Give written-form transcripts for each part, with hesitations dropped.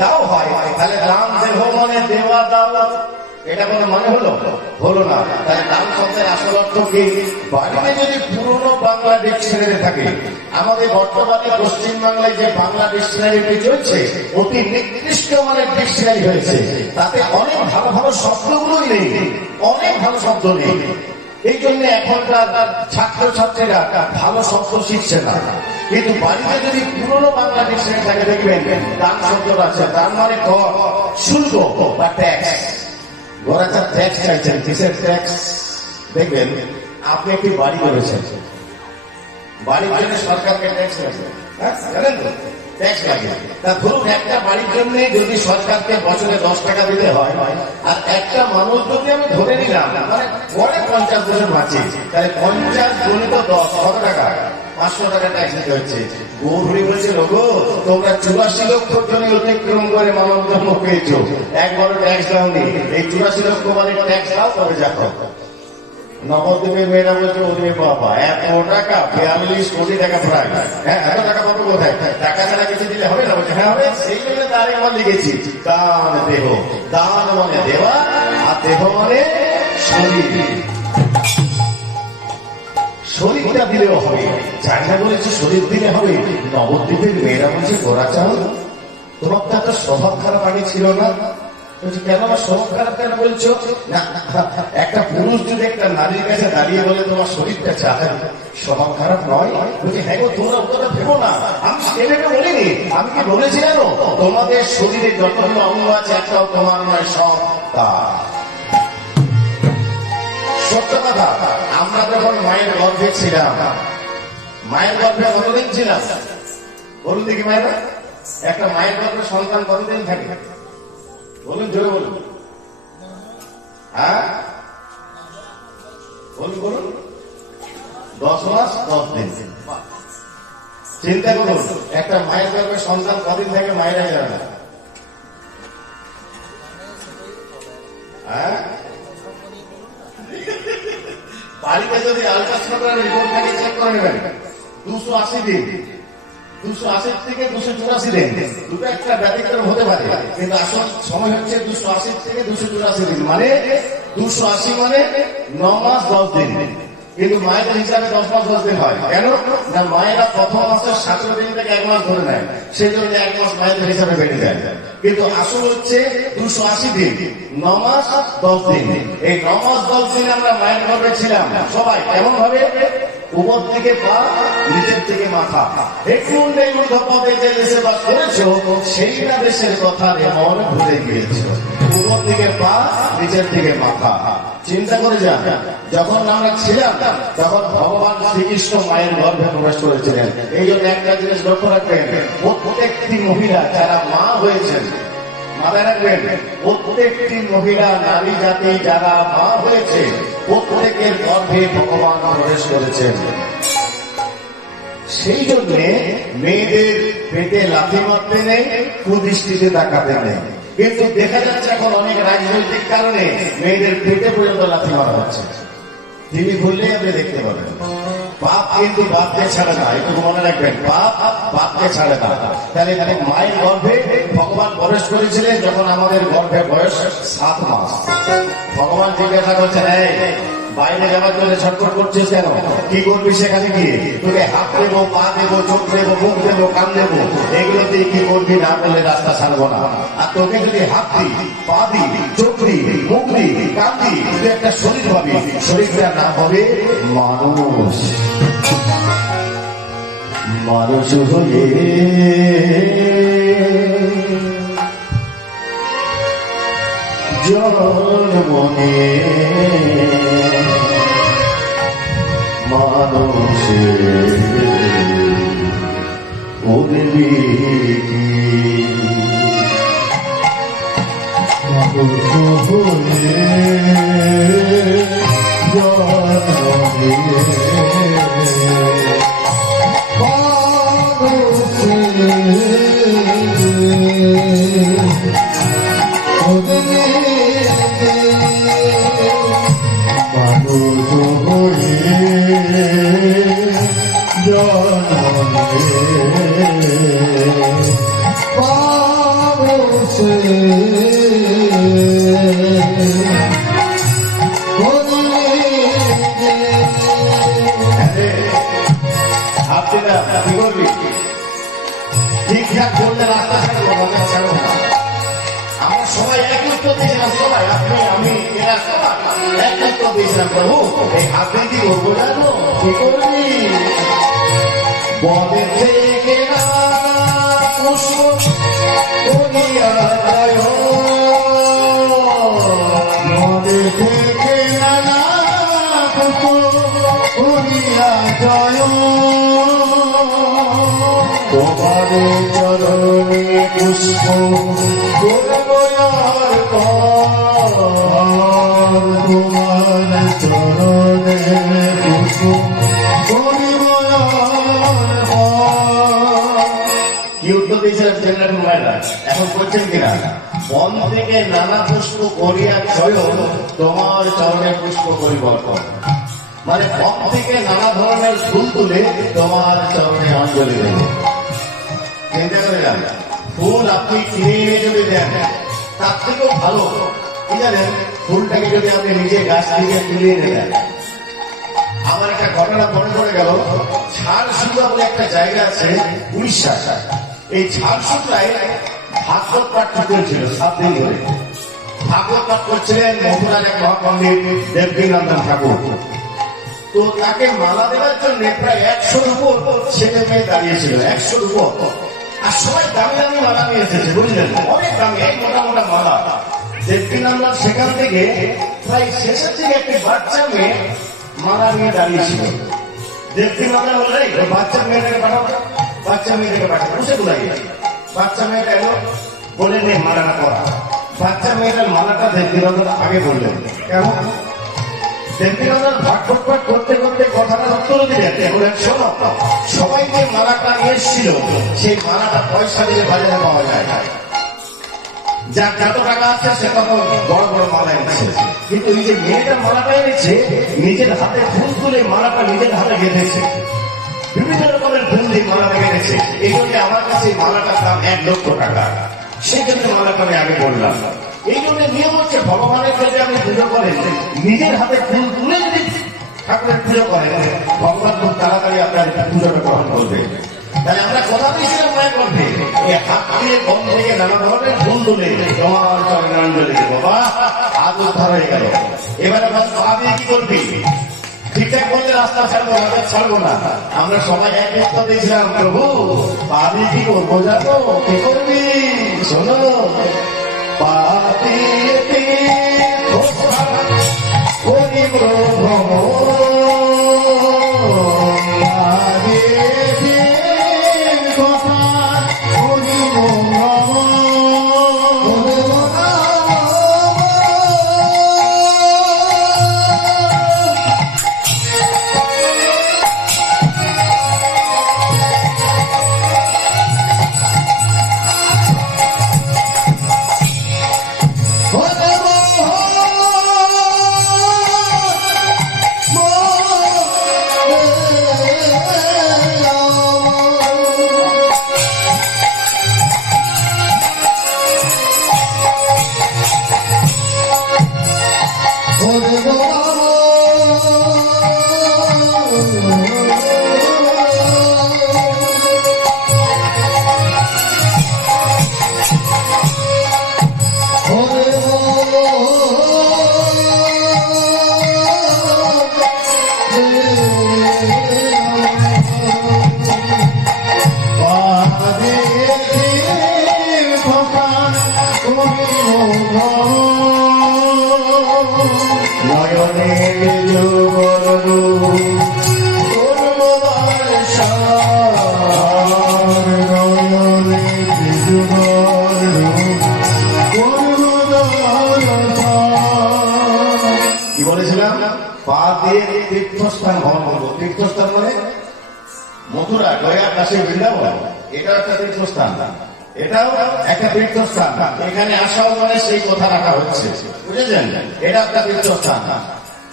দাও হয়, তাহলে দান দেহ মানে দেওয়া দাও, এটা কোনো মানে হলো না। তাহলে দান শব্দের আসল অর্থ কি? বাড়িতে যদি পুরনো বাংলা ডিকশনারি থাকে, আমাদের বর্তমানে পশ্চিম বাংলায় যে বাংলা ডিকশনারিটি চলছে অতি নিকৃষ্ট মানের ডিকশনারি হয়েছে, তাতে অনেক ভালো ভালো শব্দগুলোই নেই, অনেক ভালো শব্দ নেই। এই জন্য এখনকার ছাত্রছাত্রীরা ভালো শব্দ শিখছে না। কিন্তু বাড়িতে যদি পুরনো বাংলা ডিকশনারি থাকে, দেখবেন দান শব্দটা আছে, দান মানে কর, শুল্ক বা ট্যাক্স। গোরাচা ট্যাক্স চাইছেন, কিসের ট্যাক্স? দেখবেন আপনি একটি বাড়ি করেছেন, বাড়ির জন্য সরকারকে ট্যাক্স লাগে, জানেন তো? ট্যাক্স লাগে। তা ধরুন একটা বাড়ির জন্য যদি সরকারকে বছরে 10 টাকা দিতে হয়, আর একটা মানুষ যদি আমি ধরে নিলাম মানে পরে 50 বছর বাঁচি, তাহলে 50 গুণিত 10 কত টাকা? 500 টাকা ট্যাক্স দিতে হচ্ছে। গৌরী বলছে, লোগো তোমরা 84 লক্ষ জমি অতিক্রম করে মানব জন্ম পেয়েছো, একবারও ট্যাক্স দাওনি, এই 84 লক্ষ মানে ট্যাক্স দাও তবে যাও। নবদ্বীপের মেয়েরা বলছে, ওরে বাবা এত টাকা, 42 কোটি টাকা প্রায়, হ্যাঁ এত টাকা পাবো কোথায়? টাকা ছাড়া কিছু দিলে হবে না? বলছে হ্যাঁ হবে। সেই জন্য তারে আমার লিখেছি দান দেহ। দান মানে দেওয়া, আর দেহ মানে শরীর। শরীরটা দিলেও হবে, চাইনা বলেছে শরীর দিলে হবে। নবদ্বীপের মেয়েরা বলছে, গোরা চাল তোমার তো একটা স্বভাব খারাপ আগে ছিল না? কেন আমার স্বভাব খারাপ কেন বলছো? না, একটা পুরুষ যদি একটা নারীর কাছে দাঁড়িয়ে বলে তোমার শরীরটা চায়, স্বভাব খারাপ নয়? বলছি হ্যাঁ গো, তোমরা ওটা ভেবো না, আমি সেটাকে বলিনি। আমি কি বলেছি জানো? তোমাদের শরীরে যতগুলো অঙ্গ আছে একটাও তোমার নয়, সব তার। সত্য কথা, আমরা যখন মায়ের গর্ভে ছিলাম, মায়ের গর্ভে কতদিন ছিলাম বলুন দেখি মায়েরা? একটা মায়ের গর্ভে সন্তান কতদিন থাকে বলুন, জোরে বলুন। হ্যাঁ বলুন বলুন। 10 মাস 10 দিন। চিন্তা করুন, একটা মায়ের গর্ভে সন্তান কদিন থাকে মায়েরা জানে না। হ্যাঁ, বাড়িতে যদি আলট্রাসাউন্ড রিপোর্ট থাকে চেক করে নেবেন, 280 দিন, 280 থেকে 284 দিন, দুটো একটা ব্যতিক্রম হতে পারে, কিন্তু আসল সময় হচ্ছে 280 থেকে 284 দিন, মানে 280 মানে 9 মাস 10 দিন। কিন্তু মায়েদের হিসাবে 10 মাস 10 দিন হয়। কেন না? মায়েরা প্রথম মাসের 17 দিন থেকে 1 মাস ধরে নেয়, সেই জন্য 1 মাস মায়েদের হিসাবে বেড়ে যায়। কিন্তু আসল হচ্ছে 280 দিন, 9 মাস 10 দিন। এই 9 মাস 10 দিন আমরা মায়ের গর্ভে ছিলাম। সবাই কেমন ভাবে? উপর থেকে পা, নিচের থেকে মাথা। একটু পদে যে দেশে বাস করেছো, সেইটা দেশের কথা এমন ভুলে গিয়েছো। উপর থেকে পা, নিচের থেকে মাথা। চিন্তা করে যান, যখন আমরা ছিলাম তখন ভগবান শ্রীকৃষ্ণ মায়ের গর্ভে প্রবেশ করেছিলেন। এই জন্য একটা জিনিস লক্ষ্য রাখবেন, প্রত্যেকটি মহিলা যারা মা হয়েছেন, মাথায় রাখবেন, প্রত্যেকটি মহিলা নারী জাতি যারা মা হয়েছে, প্রত্যেকের গর্ভে ভগবান প্রবেশ করেছেন। সেই জন্য মেয়েদের পেটে লাথি মারতে নেই, কুদৃষ্টিতে তাকাতে নেই। কিন্তু দেখা যাচ্ছে এখন অনেক রাজনৈতিক কারণে মেয়েদের পেটে পর্যন্ত লাথি মারা হচ্ছে। টিভি খুললেই আপনি দেখতে পাবেন। বাপ কিন্তু বাপকে ছাড়ে না, একটু মনে রাখবেন, বাপ বাপকে ছাড়ে না। তাহলে মায়ের গর্ভে ভগবান প্রবেশ করেছিলেন যখন আমাদের গর্ভে বয়স 7 মাস। ভগবান জিজ্ঞাসা করছেন, বাইরে যাওয়ার জন্য ছটফট করছিস কেন? কি করবি সেখানে গিয়ে? তোকে হাত দেবো, পা দেবো, চোখ দেবো, মুখ দেবো, কান দেবো, এগুলোতে কি করবি? না করলে রাস্তা ছাড়বো না। আর তোকে যদি হাত দিই, পা দিই, চোখ দিই, মুখ দিই, কান দিই, তুই একটা শরীর পাবি, শরীরটা না হবে মানুষ। মানুষ হয়ে জন্মনে মানুষের উড়বি কি? মানুষ হয়ে জন্মনে মানুষ আপনি না কি করবি ঠিকঠাক করলে রাস্তা ছাড়বো না। আমরা সবাই এক উত্তর দিয়েছিলাম, সবাই আপনি আমি এরা সবাই এক উত্তর দিয়েছিলাম, প্রভু এই আপনি কি করবো জানো কি করবি বদের থেকে পুষ্প করিয়া যায়, বদের থেকে নানা পুষ্প করিয়া যায়, তোমার চরণে পুষ্প তোমার চরণে পুষ্প কি উত্তর দিয়েছিলেন জেনারেল মোবাইলার? এখন বলছেন কিনা বন থেকে নানা পুষ্প করিয়া ছয় তোমার চরণে পুষ্প পরিবর্তন, মানে বন থেকে নানা ধরনের ফুল তুলে তোমার চরণে অঞ্জলি দেব। চিন্তা করে যান, ফুল আপনি কিনে এনে যদি দেন তার থেকেও ভালো কি জানেন, ফুলটাকে যদি আপনি নিজে গাছ থেকে তুলে এনে দেন। আমার একটা ঘটনা মনে পড়ে গেল, ঝাড়সুগুড়া বলে একটা জায়গা আছে উড়িষ্যা, এই ঝাড়সুগুড়ায় ভাগবত পাঠ চলছিল 7 দিন ধরে। ভাগবত পাঠ করছিলেন মথুরার এক মহাপণ্ডিত দেবকীনন্দন ঠাকুর। তো তাকে মালা দেওয়ার জন্য প্রায় 100-র উপর ছেলে মেয়ে দাঁড়িয়েছিল, 100-র উপর। আর সবাই দামি দামি মালা নিয়ে এসেছে, বুঝলেন, অনেক দামি, এই মোটা মোটা মালা। দেবকীনন্দন সেখান থেকে প্রায় শেষের দিকে একটি বাচ্চা মেয়ে মালা নিয়ে দাঁড়িয়েছিল। দেবকীনন্দন বললেন বাচ্চা মেয়েটাকে পাঠাবো, বাচ্চা মেয়েটাকে পাঠাবো, বসে বলাই বাচ্চা মেয়েটা এলো, বলে নে মালাটা করা। বাচ্চা মেয়েটার মালাটা দেবকীনন্দন আগে বললেন, কেমন দেবকীনন্দন ভাগবত পাঠ করতে করতে কথাটা উত্তর দিলেন, বললেন শোনো, সবাই যে মালাটা এসেছিল সেই মালাটা পয়সা দিয়ে বাজারে পাওয়া যায়, যার যত টাকা আছে সে তত বড় বড় মালা এনেছে, কিন্তু এই যে মেয়েটা মালাটা এনেছে নিজের হাতে ফুল তুলে মালাটা নিজের হাতে গেঁথেছে, বিভিন্ন রকমের ফুল দিয়ে মালাটা গেঁথেছে। এই জন্য আমার কাছে এই মালাটার দাম 1 লক্ষ টাকা। সেই জন্য মালাটা আমি আগে বললাম। এই জন্য নিয়ম হচ্ছে ভগবানের কাছে আপনি পুজো করেন, নিজের হাতে ফুল তুলে যদি ঠাকুরের পুজো করেন, ভগবান খুব তাড়াতাড়ি আপনার পুজোটা গ্রহণ করবে। তাহলে আমরা কথা দিয়েছিলাম মায়ের মধ্যে এই হাত দিয়ে বন থেকে নানা ধরনের ফুল তুলে তোমার চরণে অঞ্জলি দেবো, বা হাত উদ্ধার হয়ে গেল। এবারে পা দিয়ে কি করবি, ঠিকঠাক করলে রাস্তা ছাড়বো না, ছাড়বো না। আমরা সবাই এক উত্তর দিয়েছিলাম, প্রভু পা দিয়ে কি করবো জানো কি করবি, শোনো পা দিয়ে করিব ভ্রমণ, কি বলেছিলাম, পা দিয়ে তীর্থস্থান ভ্রমণ করবো। তীর্থস্থান মানে মথুরা, গয়া, কাশী, বৃন্দাবন, এটা একটা তীর্থস্থান, এটাও একটা তীর্থস্থান। এখানে আসাও মানে সেই কথা রাখা হচ্ছে, বুঝেছেন, এটা একটা তীর্থস্থান।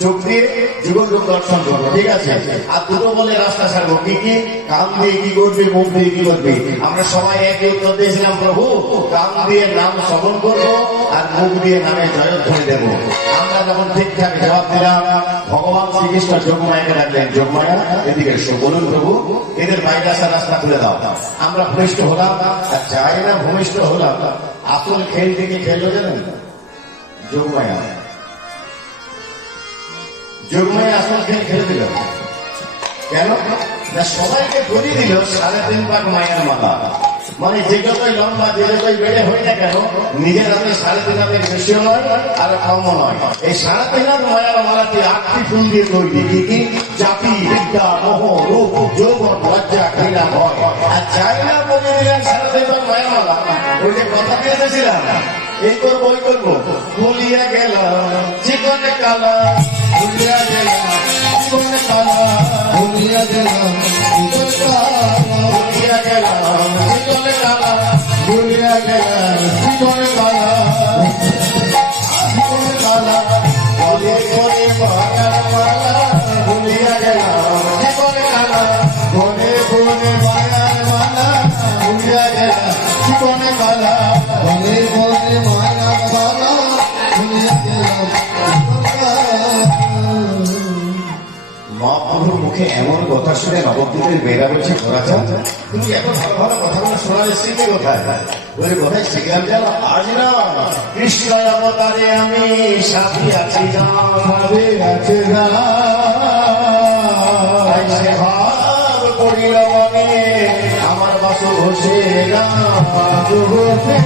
চোখ দিয়ে যুগল যুগ দর্শন করবো, ঠিক আছে। আর দুটো বলে রাস্তা ছাড়বো, কি কি? কান দিয়ে কি করবে, মুখ দিয়ে কি করবে? আমরা সবাই একই উত্তর দিয়েছিলাম, প্রভু কান দিয়ে নাম শ্রবণ করবো আর মুখ দিয়ে নামে জয়ধ্বনি দেবো। আমরা যখন ঠিকঠাক জবাব দিলাম, ভগবান শ্রীকৃষ্ণ যোগমায়াকে ডাকলেন, যোগমায়া এদিকে এসো। বলুন প্রভু এদের বাইরে আসার রাস্তা খুলে দাও। আমরা ভূমিষ্ঠ হলাম, আর যাই না ভূমিষ্ঠ হলাম, আসল খেল থেকে খেললো জানেন যোগমায়া। যোগমায়া আসল খেল খেলে দিল কেন না? সবাইকে বলি দিল 3.5 ভাগ মায়ের মালা, মানে যে যতই লম্বা যে যতই বেড়ে হয় না কেন, নিজের হাতে 3.5 ভাগের বেশিও নয় আর কমও নয়। এই 3.5 ভাগ মায়ের মালাটি 8টি ফুল দিয়ে তৈরি, কি কি? জাতি, বিদ্যা, মোহ, রূপ, যৌবন, লজ্জা, ঘৃণা, ভয়। আর চাই না বলে দিলেন 3.5 ভাগ মায়ের মালা। ওই যে কথা পেয়েছিলাম, এই করবো ওই করবো, ভুলিয়া গেলাম জীবনে কালা, ভুলিয়া গেলাম জীবনে কালা, ভুলিয়া গেলাম জীবন কালা, ভুলিয়া গেলাম জীবনে কালা, ভুলিয়া গেলাম জীবন কালা, জীবনে কালা, বলে করে মায়ার মালা, ভুলিয়া গেলাম জীবনে কালা, বনে বনে মায়ার মালা, ভুলিয়া গেলাম জীবন কালা, বনে বনে মায়ার মালা, ভুলিয়া গেলাম জীবন কালা। মহাপ্রভুর মুখে এমন কথা শুনে নবদ্বীপের মেয়েরা বলছে, ঘোরা চান তুমি এত ভালো ভালো কথাগুলো শোনার স্মৃতি কোথায়? বলে কোথায় শিখলাম যেন আজ না, কৃষ্ণ অবতারে আমি সাথী আছি না, ভাবে আছে না, তাই সে ভাব করিল মনে, আমার বাসু বসে না, বসে